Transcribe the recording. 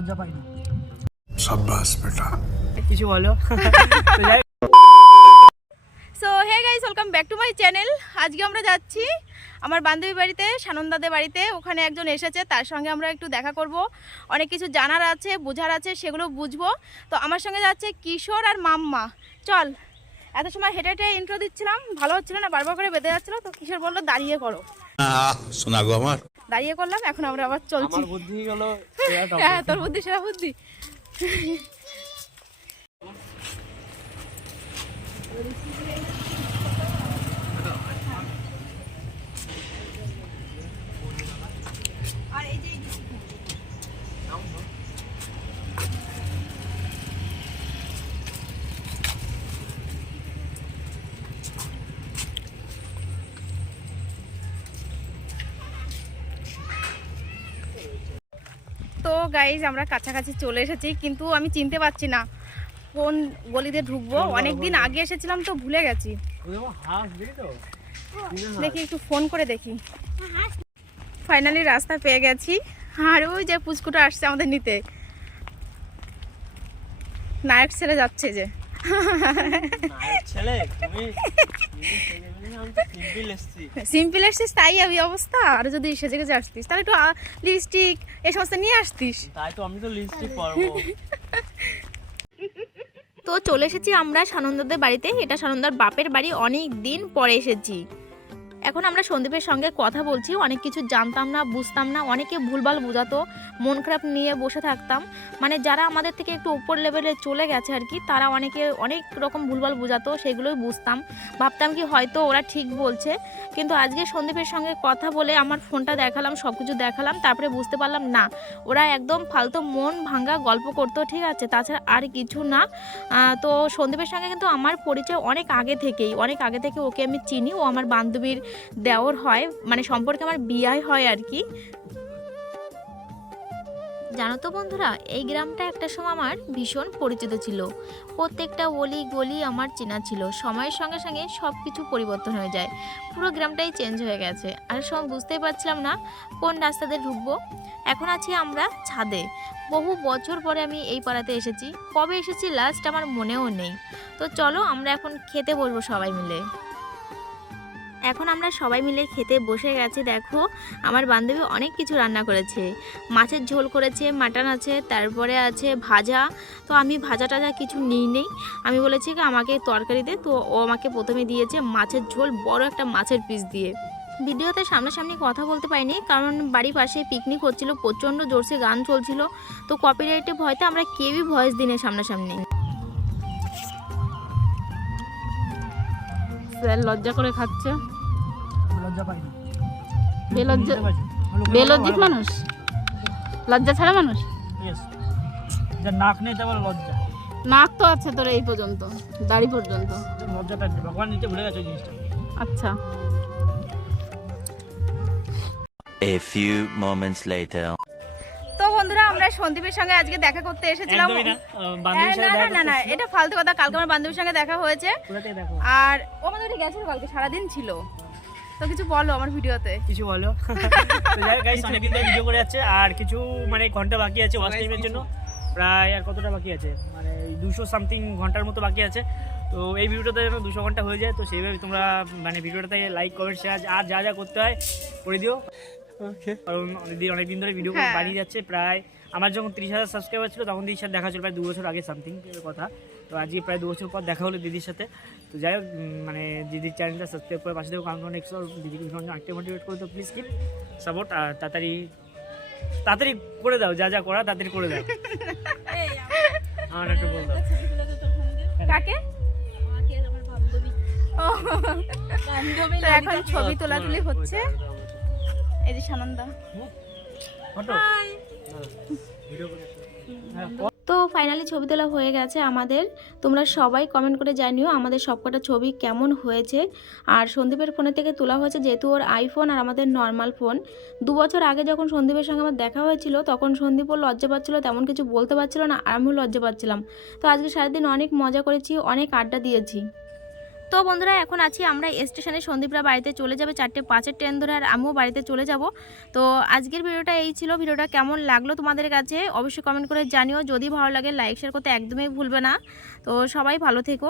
লজ্জা পাই না। शाबाश बेटा। কিছু বলো। So hey guys, welcome back to my channel. আজকে আমরা যাচ্ছি আমার বান্ধবী বাড়িতে, সানন্দাদের বাড়িতে। ওখানে একজন এসেছে, তার সঙ্গে আমরা একটু দেখা করব। অনেক কিছু জানার আছে, বোঝার আছে, সেগুলো বুঝবো। তো আমার সঙ্গে যাচ্ছে কিশোর আর মাম্মা। চল। এত সময় হেঁটে হেঁটে ইন্ট্রো দিচ্ছিলাম, ভালো হচ্ছিল না, বারবার করে বেঁধে যাচ্ছিলো। তো কিশোর বললো দাঁড়িয়ে করো, শোনা গো আমার। দাঁড়িয়ে করলাম। এখন আমরা আবার চলছি। আমার বুদ্ধি হলো হ্যাঁ, তোর বুদ্ধি সেরা বুদ্ধি। আর এই যে তো গাইজ আমরা কাছাকাছি চলে এসেছি, কিন্তু আমি চিনতে পারছি না কোন গলিতে ঢুকবো। অনেকদিন আগে এসেছিলাম তো ভুলে গেছি। দেখি একটু ফোন করে দেখি। ফাইনালি রাস্তা পেয়ে গেছি। আর ওই যে পুচকুটা আসছে আমাদের নিতে, নায়ক ছেলে যাচ্ছে যে। সিম্পল এসছিস তাই এই অবস্থা। আর যদি সেজে গেছে আসতিস তাহলে একটু লিপস্টিক এই সমস্ত নিয়ে আসতিস। তাই তো আমি তো লিপস্টিক পরবো। তো চলে এসেছি আমরা সানন্দাদের বাড়িতে। এটা সানন্দার বাপের বাড়ি, অনেক দিন পরে এসেছি। এখন আমরা সন্দীপের সঙ্গে কথা বলছি। অনেক কিছু জানতাম না, বুঝতাম না, অনেকে ভুলভাল বোঝাতো, মন খারাপ নিয়ে বসে থাকতাম। মানে যারা আমাদের থেকে একটু উপর লেভেলে চলে গেছে আর কি, তারা অনেকে অনেক রকম ভুলভাল বোঝাতো, সেগুলোই বুঝতাম। ভাবতাম কি হয়তো ওরা ঠিক বলছে। কিন্তু আজকে সন্দীপের সঙ্গে কথা বলে আমার ফোনটা দেখালাম, সব কিছু দেখালাম, তারপরে বুঝতে পারলাম না, ওরা একদম ফালতু মন ভাঙা গল্প করতো, ঠিক আছে, তাছাড়া আর কিছু না। তো সন্দীপের সঙ্গে কিন্তু আমার পরিচয় অনেক আগে থেকে ওকে আমি চিনি। ও আমার বান্ধবীর দেওর হয়, মানে সম্পর্কে আমার বিয়ে হয় আর কি। জানো তো বন্ধুরা, এই গ্রামটা একটা সময় আমার ভীষণ পরিচিত ছিল। প্রত্যেকটা অলি গলি আমার চেনা ছিল। সময়ের সঙ্গে সঙ্গে সব কিছু পরিবর্তন হয়ে যায়, পুরো গ্রামটাই চেঞ্জ হয়ে গেছে। আর সময় বুঝতেই পারছিলাম না কোন রাস্তাতে ঢুকবো। এখন আছি আমরা ছাদে। বহু বছর পরে আমি এই পাড়াতে এসেছি। কবে এসেছি লাস্ট আমার মনেও নেই। তো চলো আমরা এখন খেতে বসবো সবাই মিলে। এখন আমরা সবাই মিলে খেতে বসে গেছি। দেখো আমার বান্ধবী অনেক কিছু রান্না করেছে। মাছের ঝোল করেছে, মাটন আছে, তারপরে আছে ভাজা। তো আমি ভাজা টাজা কিছু নিই নেই, আমি বলেছি কি আমাকে তরকারি দে। তো ও আমাকে প্রথমে দিয়েছে মাছের ঝোল, বড় একটা মাছের পিস দিয়ে। ভিডিওতে সামনাসামনি কথা বলতে পারিনি, কারণ বাড়ির পাশে পিকনিক হচ্ছিল, প্রচণ্ড জোরসে গান চলছিল। তো কপিরাইটে ভয়তে আমরা কেউই ভয়েস দিনে সামনাসামনি। লজ্জা করে খাচ্ছে। লজ্জা পাই না। বেলজ্জিত মানুষ, লজ্জা ছাড়া মানুষ। যার নাক নেই তার লজ্জা। নাক তো আছে তোর এই পর্যন্ত, দাড়ি পর্যন্ত। লজ্জাটা আছে, ভগবান নিতে ভুলে গেছে জিনিসটা। আচ্ছা। A few moments later. তো বন্ধুরা, আমরা সন্দীপের সঙ্গে আজকে দেখা করতে এসেছিলাম। না, এটা ফালতু কথা। কালকে আমার বান্ধবীর সঙ্গে দেখা হয়েছে। আর ও আমাদের গেছিল কালকে, সারাদিন ছিল। তো কিছু বলো আমার ভিডিওতে। কিছু বলো। তো যাই গাইস, অনেকদিন ধরে ভিডিও করে যাচ্ছে, আর কিছু মানে ঘন্টা বাকি আছে ওয়াচ টাইমের জন্য। প্রায় আর কতটা বাকি আছে, মানে 200 সামথিং ঘন্টার মতো বাকি আছে। তো এই ভিডিওটাতে যেন 200 ঘন্টা হয়ে যায়, তো সেইভাবে তোমরা মানে ভিডিওটাতে লাইক কমেন্ট শেয়ার আর যা যা করতে হয় করে দিও। কারণ অনেকদিন ধরে ভিডিও বানিয়ে যাচ্ছে। প্রায় আমার যখন 30,000 সাবস্ক্রাইবার ছিল তখন দিদির সাথে দেখা ছিল, প্রায় 2 বছর আগে সামথিং কথা। তো আজকে প্রায় 2 বছর পর দেখা হলো দিদির সাথে। তো যাই হোক, মানে দিদির চ্যানেলটা সাবস্ক্রাইব করে পাশে দেবো, কারণ নেক্সট দিদিকে আরেকটা মোটিভেট করে, তো প্লিজ কিপ সাপোর্ট। আর তাড়াতাড়ি করে দাও, যা যা করা তাড়াতাড়ি করে দাও। আমার একটু বল দাও। কাকে? তো এখন ছবি তোলাতুলি হচ্ছে। এই যে সানন্দা। তো ফাইনালি ছবি তোলা হয়ে গেছে আমাদের। তোমরা সবাই কমেন্ট করে জানিও আমাদের সবকটা ছবি কেমন হয়েছে। আর সন্দীপের ফোনের থেকে তোলা হয়েছে, যেহেতু ওর আইফোন আর আমাদের নর্মাল ফোন। 2 বছর আগে যখন সন্দীপের সঙ্গে আমার দেখা হয়েছিল, তখন সন্দীপও লজ্জা পাচ্ছিল, তেমন কিছু বলতে পারছিল না, আর আমিও লজ্জা পাচ্ছিলাম। তো আজকে সারাদিন অনেক মজা করেছি, অনেক আড্ডা দিয়েছি। তো বন্ধুরা এখন আছি আমরা স্টেশনে, সন্দীপরা বাড়িতে চলে যাবে 4:05 ট্রেন ধরে, আর আমিও বাড়িতে চলে যাব। তো আজকের ভিডিওটা এই ছিল। ভিডিওটা কেমন লাগলো তোমাদের কাছে অবশ্যই কমেন্ট করে জানিও। যদি ভালো লাগে লাইক শেয়ার করতে একদমই ভুলবে না। তো সবাই ভালো থেকো।